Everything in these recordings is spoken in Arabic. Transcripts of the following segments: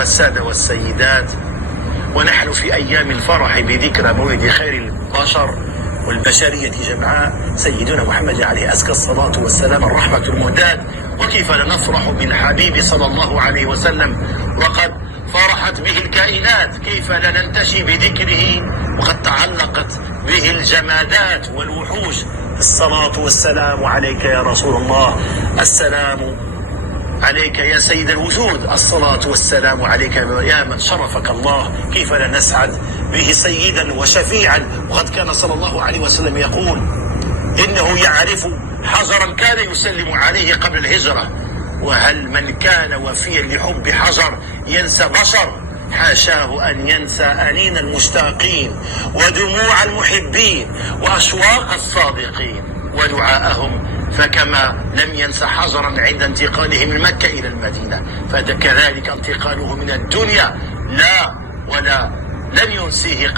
أيها السادة والسيدات، ونحن في أيام الفرح بذكرى مولد خير البشر والبشرية جمعاء سيدنا محمد عليه أزكى الصلاة والسلام الرحمة المهداة، وكيف لا نفرح بالحبيب صلى الله عليه وسلم وقد فرحت به الكائنات، كيف لا ننتشي بذكره وقد تعلقت به الجمادات والوحوش. الصلاة والسلام عليك يا رسول الله، السلام عليك يا سيد الوجود، الصلاة والسلام عليك يا من شرفك الله، كيف لا نسعد به سيدا وشفيعا. وقد كان صلى الله عليه وسلم يقول إنه يعرف حجرا كان يسلم عليه قبل الهجرة، وهل من كان وفيا لحب حجر ينسى بشر؟ حاشاه أن ينسى أنين المشتاقين ودموع المحبين وأشواق الصادقين ودعاءهم، فكما لم ينسى حجرا عند انتقاله من مكة إلى المدينة، فكذلك انتقاله من الدنيا لا ولا لن ينسيه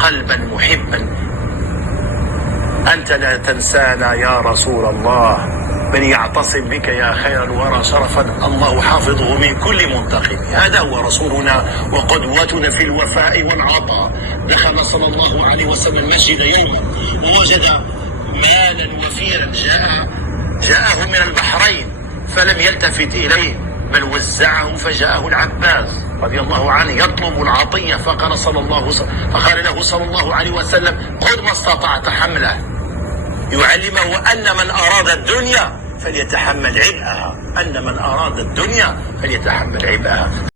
قلبا محبا. أنت لا تنسانا يا رسول الله، من يعتصم بك يا خير الورى شرفا الله حافظه من كل منتقم. هذا هو رسولنا وقدوتنا في الوفاء والعطاء. دخل صلى الله عليه وسلم المسجد يوما ووجد مالا وفيرا جاءه من البحرين، فلم يلتفت إليه بل وزعه، فجاءه العباس رضي الله عنه يطلب العطية، فقال له صلى الله عليه وسلم خذ ما استطعت حمله، يعلمه أن من أراد الدنيا فليتحمل عبئها، أن من أراد الدنيا فليتحمل عبئها.